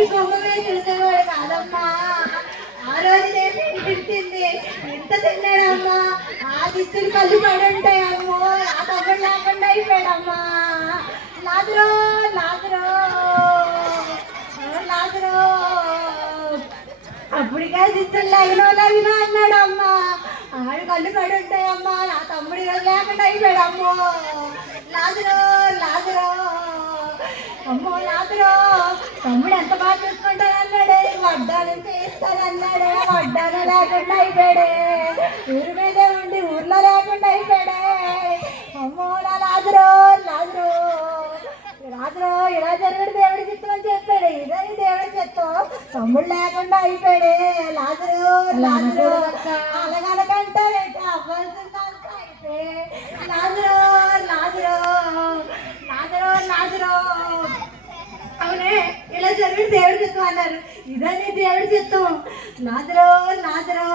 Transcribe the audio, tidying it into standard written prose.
ఇంటి బొమ్మమే చూసేవాడు కాదమ్మా. ఆ రోజు పిలిచింది ఎంత తిన్నాడమ్మా. ఆ దిచ్చులు కళ్ళు పడి ఉంటాయమ్మో. ఆ తమ్ముడు లేకుండా అయిపోయాడమ్మా. లాజరో లాజరో లాజరో అప్పటికే దిచ్చులు లగినో అన్నాడమ్మా. ఆడు కళ్ళు పడి ఉంటాయమ్మా. నా తమ్ముడు ఈరోజు లేకుండా అయిపోయాడమ్మో. లాజరో లాజరో అమ్మో లాజరో తమ్ముడు ఎంత బాగా చూసుకుంటానన్నాడే. వడ్డాను చేస్తానన్నాడే. వడ్డాను లేకుండా అయిపోయాడే. ఊరి మీదే ఉండి ఊర్లో లేకుండా అయిపోయాడే. అమ్మో నా లాజరో లాజరో లాజరో ఇలా జరగడు దేవుడి చిత్తం అని చెప్పాడు. ఇదని దేవుడి చిత్తం. తమ్ముడు లేకుండా అయిపోయాడే. లాజరో లాజరో అలాగనకంటే అవ్వాల్సిందంత అయితే లాజరో లాజరో లాజరో లాజరో అవునే ఇలా జరిగిన దేవుడి చిత్తం అన్నారు. ఇదని దేవుడి చిత్తం. Lazarus Lazarus